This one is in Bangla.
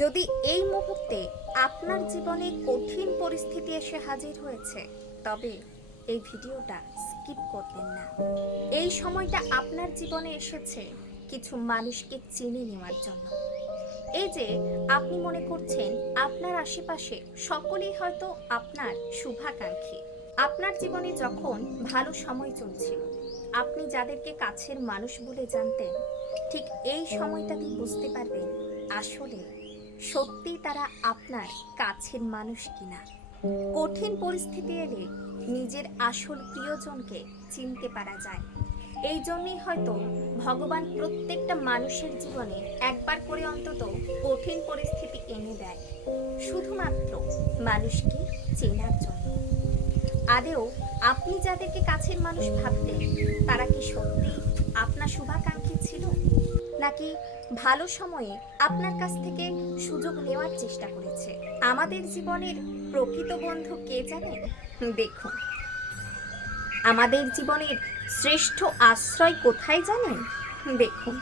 যদি এই মুহূর্তে আপনার জীবনে কঠিন পরিস্থিতি এসে হাজির হয়েছে, তবে এই ভিডিওটা স্কিপ করবেন না। এই সময়টা আপনার জীবনে এসেছে কিছু মানুষকে চিনে নেওয়ার জন্য। এই যে আপনি মনে করছেন আপনার আশেপাশে সকলেই হয়তো আপনার শুভাকাঙ্ক্ষী। আপনার জীবনে যখন ভালো সময় চলছিল, আপনি যাদেরকে কাছের মানুষ বলে জানতেন, ঠিক এই সময়টাতেই বুঝতে পারবেন আসলে সত্যি তারা আপনার কাছের মানুষ কিনা। কঠিন পরিস্থিতি এলে নিজের আসল প্রিয়জনকে চিনতে পারা যায়। এই জন্যই হয়তো ভগবান প্রত্যেকটা মানুষের জীবনে একবার করে অন্তত কঠিন পরিস্থিতি এনে দেয়, শুধুমাত্র মানুষকে চেনার জন্য। আদেও আপনি যাদেরকে কাছের মানুষ ভাবতেন, তারা কি সত্যি আপনার শুভাকাঙ্ক্ষী ছিল, নাকি ভালো সময়ে আপনার কাছ থেকে সুযোগ নেওয়ার চেষ্টা করেছে? আমাদের জীবনের প্রকৃত বন্ধু কে জানেন? দেখুন, আমাদের জীবনের শ্রেষ্ঠ আশ্রয় কোথায় জানেন? দেখুন,